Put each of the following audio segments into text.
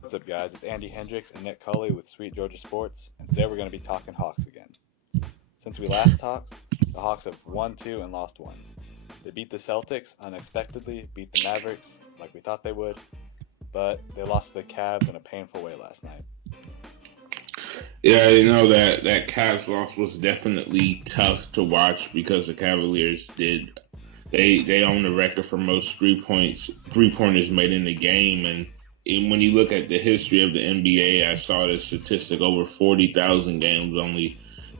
What's up, guys? It's Andy Hendricks and Nick Cully with Sweet Georgia Sports, and today we're going to be talking Hawks again. Since we last talked, the Hawks have won two and lost one. They beat the Celtics unexpectedly, beat the Mavericks like we thought they would, but they lost to the Cavs in a painful way last night. Yeah, that Cavs loss was definitely tough to watch because the Cavaliers did they own the record for most 3 pointers made in the game, and when you look at the history of the NBA, I saw the statistic over 40,000 games, only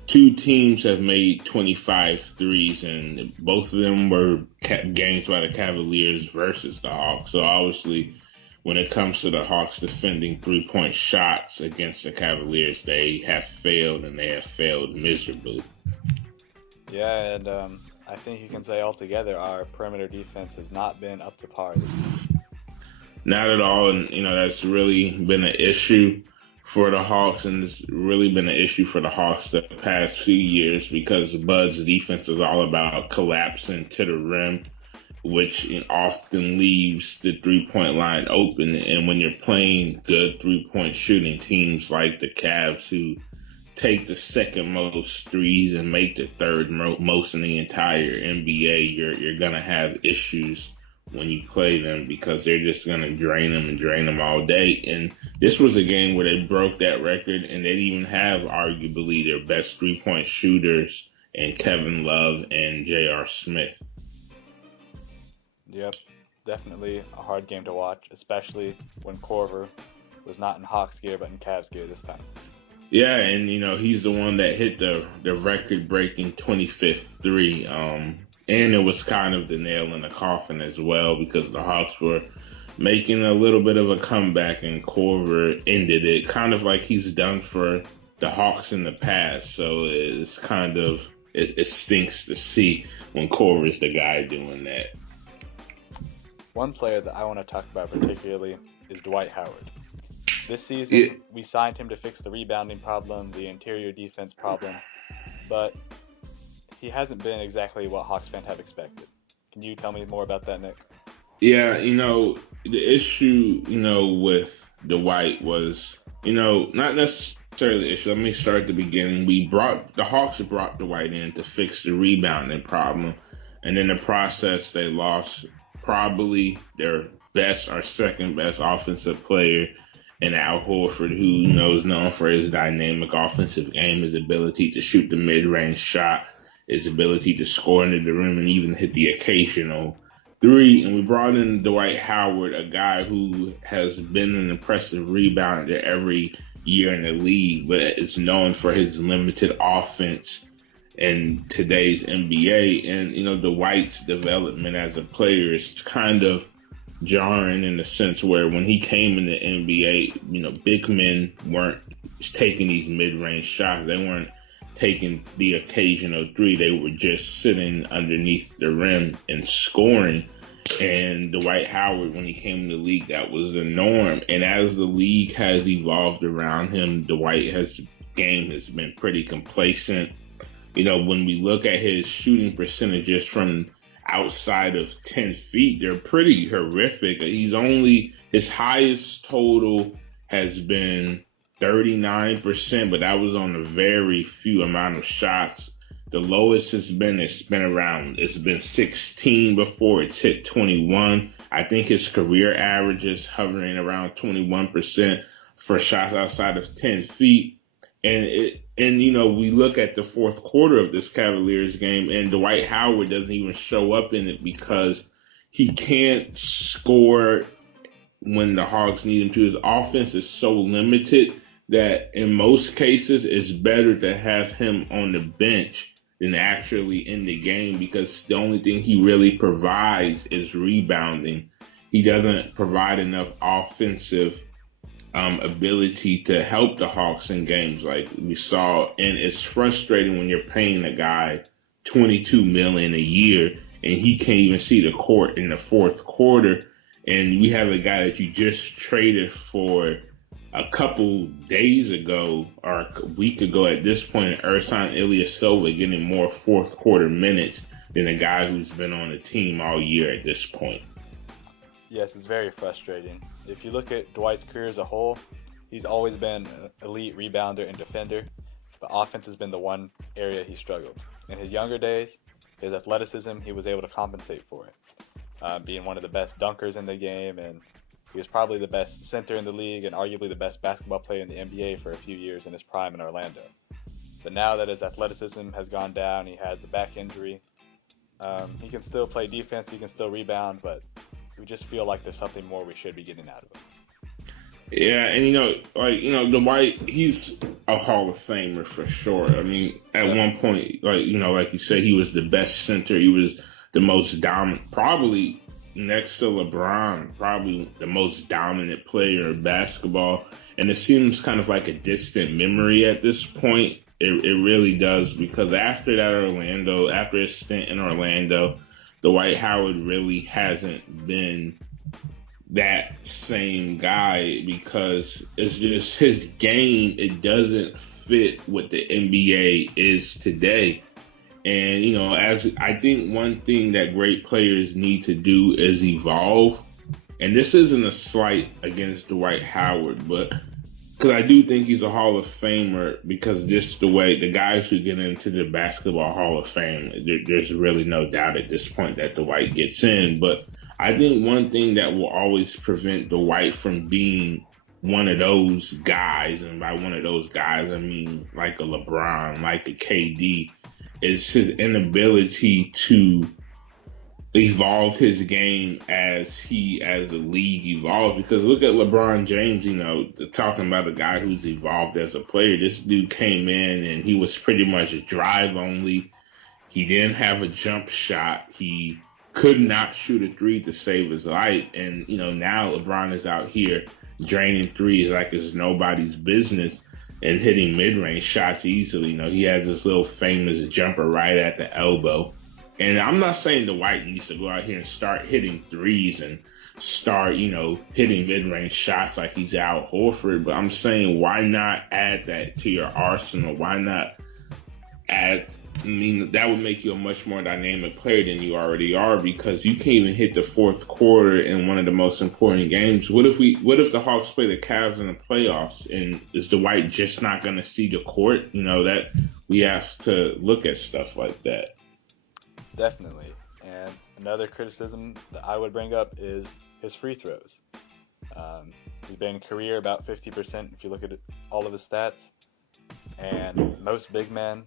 two teams have made 25 threes, and both of them were games by the Cavaliers versus the Hawks. So obviously, when it comes to the Hawks defending 3-point shots against the Cavaliers, they have failed, and they have failed miserably. Yeah, and I think you can say altogether our perimeter defense has not been up to par this year. Not at all, and that's really been an issue for the Hawks, and it's really been an issue for the Hawks the past few years because Bud's defense is all about collapsing to the rim, which often leaves the 3-point line open. And when you're playing good 3-point shooting teams like the Cavs, who take the second most threes and make the third most in the entire NBA, you're gonna have issues when you play them because they're just gonna drain them all day. And this was a game where they broke that record, and they didn't even have arguably their best 3-point shooters in Kevin Love and J.R. Smith. Yep, definitely a hard game to watch, especially when Korver was not in Hawks gear but in Cavs gear this time. Yeah, and he's the one that hit the record-breaking 25th three. And it was kind of the nail in the coffin as well because the Hawks were making a little bit of a comeback, and Korver ended it, kind of like he's done for the Hawks in the past. So it's kind of it stinks to see when Korver's the guy doing that. One player that I want to talk about particularly is Dwight Howard. This season, we signed him to fix the rebounding problem, the interior defense problem, but he hasn't been exactly what Hawks fans have expected. Can you tell me more about that, Nick? Yeah, the issue, with Dwight was, not necessarily the issue. Let me start at the beginning. The Hawks brought Dwight in to fix the rebounding problem, and in the process, they lost probably their best or second best offensive player in Al Horford, who is known for his dynamic offensive game, his ability to shoot the mid-range shot, his ability to score into the rim and even hit the occasional three. And we brought in Dwight Howard, a guy who has been an impressive rebounder every year in the league, but is known for his limited offense in today's NBA. And, Dwight's development as a player is kind of jarring in the sense where when he came in the NBA, big men weren't taking these mid-range shots. They weren't taking the occasional three. They were just sitting underneath the rim and scoring. And Dwight Howard, when he came in the league, that was the norm. And as the league has evolved around him, Dwight's game has been pretty complacent. When we look at his shooting percentages from outside of 10 feet, they're pretty horrific. His highest total has been 39%, but that was on a very few amount of shots. The lowest it's been 16 before it's hit 21. I think his career average is hovering around 21% for shots outside of 10 feet. And we look at the fourth quarter of this Cavaliers game, and Dwight Howard doesn't even show up in it because he can't score when the Hawks need him to. His offense is so limited that in most cases it's better to have him on the bench than actually in the game because the only thing he really provides is rebounding. He doesn't provide enough offensive ability to help the Hawks in games like we saw. And it's frustrating when you're paying a guy $22 million a year and he can't even see the court in the fourth quarter. And we have a guy that you just traded for a couple days ago or a week ago at this point, Ersan Ilyasova getting more fourth quarter minutes than a guy who's been on the team all year at this point. Yes, it's very frustrating. If you look at Dwight's career as a whole, he's always been an elite rebounder and defender, but offense has been the one area he struggled. In his younger days, his athleticism, he was able to compensate for it, being one of the best dunkers in the game, and he was probably the best center in the league and arguably the best basketball player in the NBA for a few years in his prime in Orlando. But now that his athleticism has gone down, he has the back injury. He can still play defense, he can still rebound, but we just feel like there's something more we should be getting out of him. Yeah, and Dwight, he's a Hall of Famer for sure. I mean, at one point, like you said, he was the best center. He was the most dominant, probably next to LeBron, probably the most dominant player in basketball. And it seems kind of like a distant memory at this point. It really does, because after his stint in Orlando, Dwight Howard really hasn't been that same guy, because it's just his game, it doesn't fit what the NBA is today. And, as I think one thing that great players need to do is evolve. And this isn't a slight against Dwight Howard, but because I do think he's a Hall of Famer, because just the way the guys who get into the Basketball Hall of Fame, there's really no doubt at this point that Dwight gets in. But I think one thing that will always prevent Dwight from being one of those guys, and by one of those guys, I mean like a LeBron, like a KD, is his inability to evolve his game as the league evolves. Because look at LeBron James, talking about a guy who's evolved as a player. This dude came in and he was pretty much a drive only. He didn't have a jump shot. He could not shoot a three to save his life. And, now LeBron is out here draining threes like it's nobody's business and hitting mid-range shots easily. He has this little famous jumper right at the elbow. And I'm not saying Dwight needs to go out here and start hitting threes and start, hitting mid-range shots like he's Al Horford, but I'm saying, why not add that to your arsenal? Why not add? I mean, that would make you a much more dynamic player than you already are, because you can't even hit the fourth quarter in one of the most important games. What if the Hawks play the Cavs in the playoffs, and is Dwight just not going to see the court? That we have to look at stuff like that. Definitely. And another criticism that I would bring up is his free throws. He's been career about 50% if you look at all of his stats. And most big men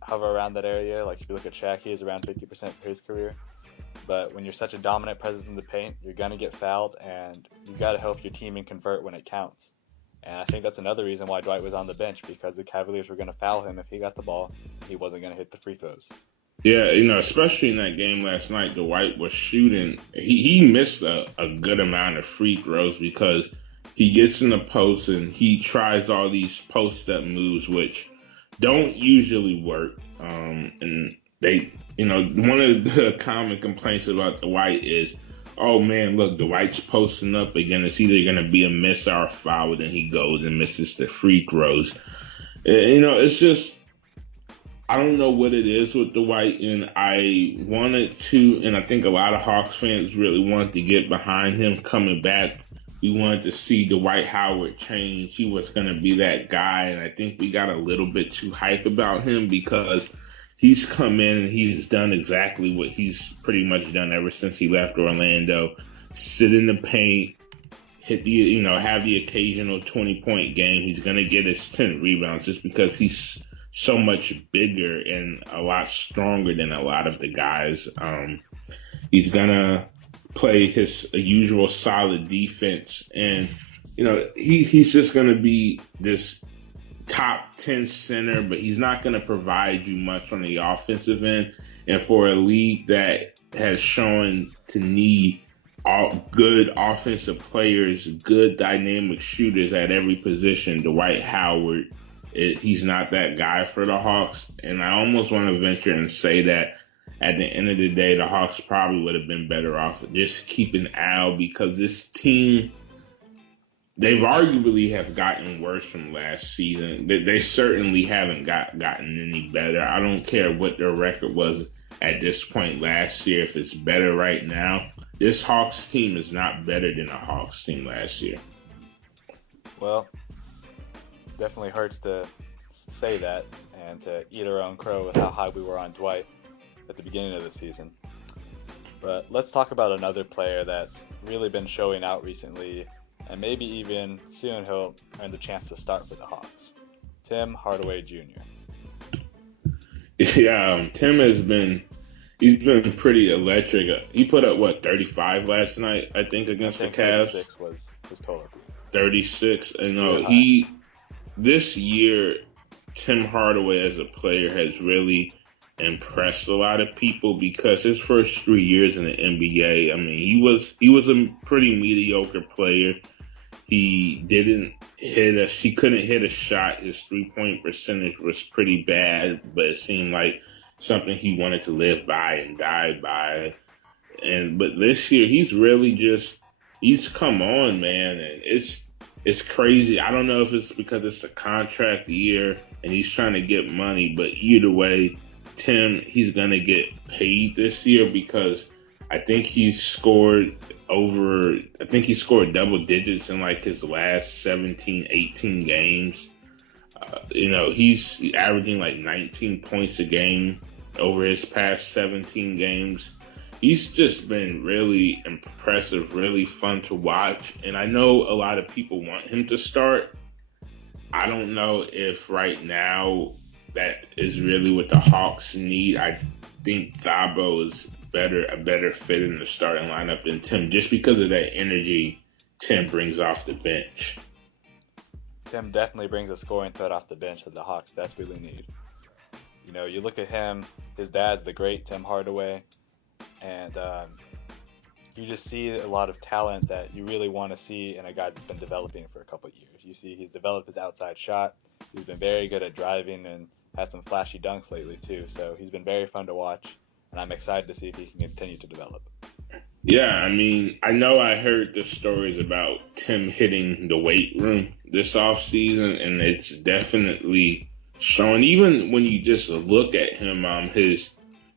hover around that area. Like if you look at Shaq, he is around 50% for his career. But when you're such a dominant presence in the paint, you're going to get fouled, and you've got to help your team and convert when it counts. And I think that's another reason why Dwight was on the bench, because the Cavaliers were going to foul him if he got the ball. He wasn't going to hit the free throws. Yeah, especially in that game last night, Dwight was shooting. He missed a good amount of free throws, because he gets in the post and he tries all these post-up moves, which don't usually work. And they, one of the common complaints about Dwight is, oh man, look, Dwight's posting up again. It's either going to be a miss or a foul, then he goes and misses the free throws. It's just, I don't know what it is with Dwight, and I wanted to, and I think a lot of Hawks fans really wanted to get behind him coming back. We wanted to see Dwight Howard change. He was going to be that guy, and I think we got a little bit too hype about him, because he's come in and he's done exactly what he's pretty much done ever since he left Orlando. Sit in the paint, hit the, have the occasional 20-point game. He's going to get his 10 rebounds just because he's so much bigger and a lot stronger than a lot of the guys. He's going to play his usual solid defense, and he's just going to be this top 10 center, but he's not going to provide you much on the offensive end. And for a league that has shown to need all good offensive players, good dynamic shooters at every position, Dwight Howard, he's not that guy for the Hawks. And I almost want to venture and say that at the end of the day, the Hawks probably would have been better off just keeping Al, because this team, they've arguably have gotten worse from last season. They certainly haven't gotten any better. I don't care what their record was at this point last year. If it's better right now, this Hawks team is not better than the Hawks team last year. Well, definitely hurts to say that and to eat our own crow with how high we were on Dwight at the beginning of the season. But let's talk about another player that's really been showing out recently, and maybe even soon he'll earn the chance to start for the Hawks. Tim Hardaway Jr. Yeah, Tim he's been pretty electric. He put up what 35 last night, I think, against the Cavs. 36 was total. 36. You know, high. This year, Tim Hardaway as a player has really impressed a lot of people because his first 3 years in the NBA, I mean, he was a pretty mediocre player. He couldn't hit a shot. His 3-point percentage was pretty bad, but it seemed like something he wanted to live by and die by. But this year he's come on, man, and it's crazy. I don't know if it's because it's a contract year and he's trying to get money, but either way, Tim, he's gonna get paid this year because I think he scored double digits in like his last 17, 18 games. He's averaging like 19 points a game over his past 17 games. He's just been really impressive, really fun to watch. And I know a lot of people want him to start. I don't know if right now that is really what the Hawks need. I think Thabo is a better fit in the starting lineup than Tim, just because of that energy Tim brings off the bench. Tim definitely brings a scoring threat off the bench that the Hawks desperately need. You know, you look at him, his dad's the great Tim Hardaway, and you just see a lot of talent that you really want to see in a guy that's been developing for a couple of years. You see he's developed his outside shot. He's been very good at driving and had some flashy dunks lately too. So he's been very fun to watch, and I'm excited to see if he can continue to develop. Yeah, I mean, I know I heard the stories about Tim hitting the weight room this off season, and it's definitely showing. Even when you just look at him,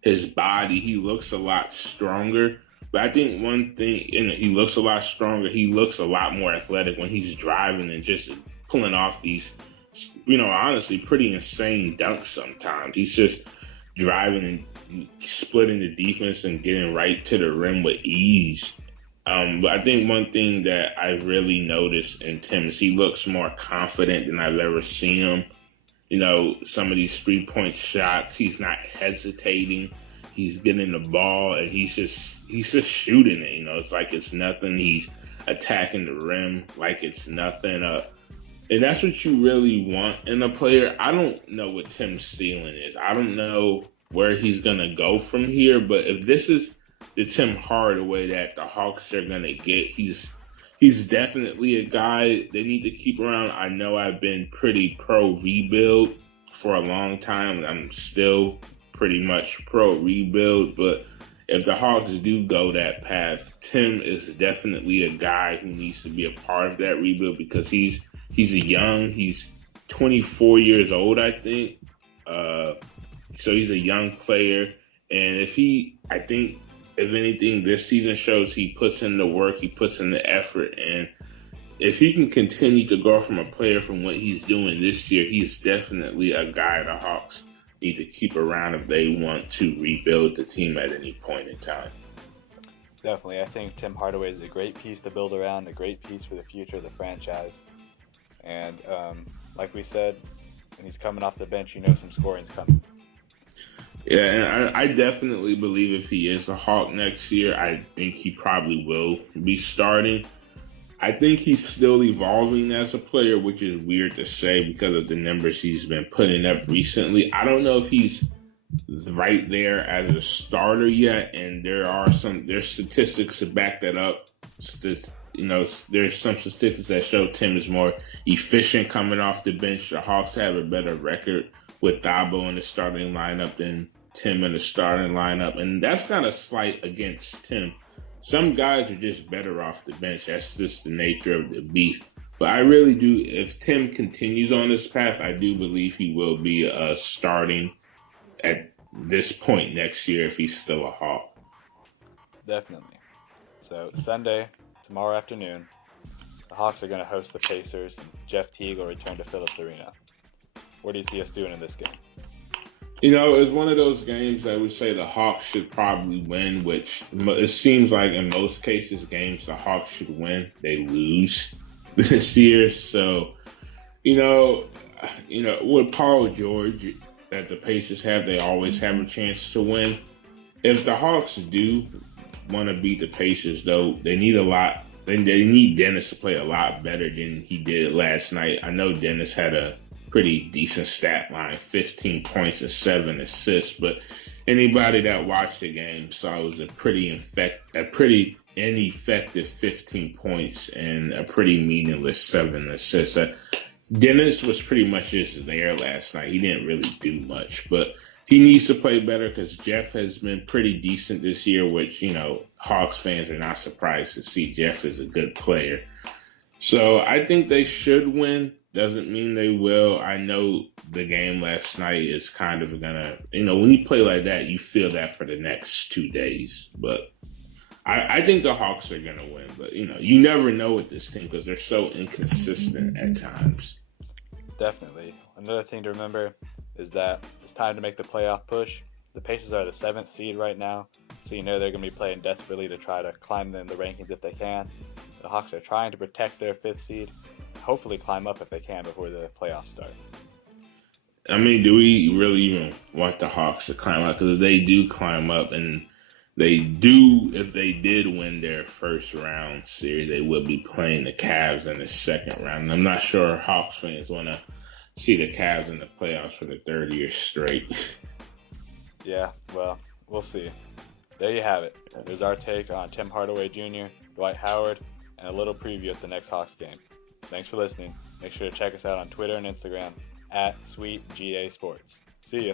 his body, he looks a lot stronger. But I think one thing, he looks a lot stronger. He looks a lot more athletic when he's driving and just pulling off these, honestly, pretty insane dunks sometimes. He's just driving and splitting the defense and getting right to the rim with ease. But I think one thing that I really noticed in Tim is he looks more confident than I've ever seen him. Some of these 3-point shots, he's not hesitating. He's getting the ball and he's just shooting it. It's like it's nothing. He's attacking the rim like it's nothing. And that's what you really want in a player. I don't know what Tim's ceiling is. I don't know where he's going to go from here. But if this is the Tim Hardaway that the Hawks are going to get, he's definitely a guy they need to keep around. I know I've been pretty pro rebuild for a long time, and I'm still pretty much pro rebuild. But if the Hawks do go that path, Tim is definitely a guy who needs to be a part of that rebuild because he's he's 24 years old, I think. So he's a young player, and I think if anything, this season shows he puts in the work, he puts in the effort, and if he can continue to grow from a player from what he's doing this year, he's definitely a guy the Hawks need to keep around if they want to rebuild the team at any point in time. Definitely. I think Tim Hardaway is a great piece to build around, a great piece for the future of the franchise. And like we said, when he's coming off the bench, some scoring's coming. Yeah, and I definitely believe if he is a Hawk next year, I think he probably will be starting. I think he's still evolving as a player, which is weird to say because of the numbers he's been putting up recently. I don't know if he's right there as a starter yet, and there's statistics to back that up. There's some statistics that show Tim is more efficient coming off the bench. The Hawks have a better record with Thabo in the starting lineup than Tim in the starting lineup, and that's not a slight against Tim. Some guys are just better off the bench. That's just the nature of the beast. But I really do, if Tim continues on this path, I do believe he will be starting at this point next year if he's still a Hawk. Definitely. So Sunday, tomorrow afternoon, the Hawks are going to host the Pacers, and Jeff Teague will return to Phillips Arena. What do you see us doing in this game? It's one of those games I would say the Hawks should probably win, which it seems like in most cases, games the Hawks should win, they lose this year. So, with Paul George that the Pacers have, they always have a chance to win. If the Hawks do want to beat the Pacers, though, they need a lot. They need Dennis to play a lot better than he did last night. I know Dennis had a pretty decent stat line, 15 points and 7 assists, but anybody that watched the game saw it was a pretty ineffective 15 points and a pretty meaningless 7 assists. Dennis was pretty much just there last night. He didn't really do much, but he needs to play better because Jeff has been pretty decent this year, which, Hawks fans are not surprised to see. Jeff is a good player. So I think they should win. Doesn't mean they will. I know the game last night is kind of going to, when you play like that, you feel that for the next 2 days. But I think the Hawks are going to win. But, you never know with this team because they're so inconsistent at times. Definitely. Another thing to remember is that it's time to make the playoff push. The Pacers are the 7th seed right now, so they're going to be playing desperately to try to climb in the rankings if they can. The Hawks are trying to protect their 5th seed, hopefully climb up if they can before the playoffs start. I mean, do we really even want the Hawks to climb up? Because if they do climb up, and if they did win their first round series, they would be playing the Cavs in the second round. And I'm not sure Hawks fans want to see the Cavs in the playoffs for the 3rd year straight. Yeah, well, we'll see. There you have it. There's our take on Tim Hardaway Jr., Dwight Howard, and a little preview of the next Hawks game. Thanks for listening. Make sure to check us out on Twitter and Instagram @SweetGASports. See ya.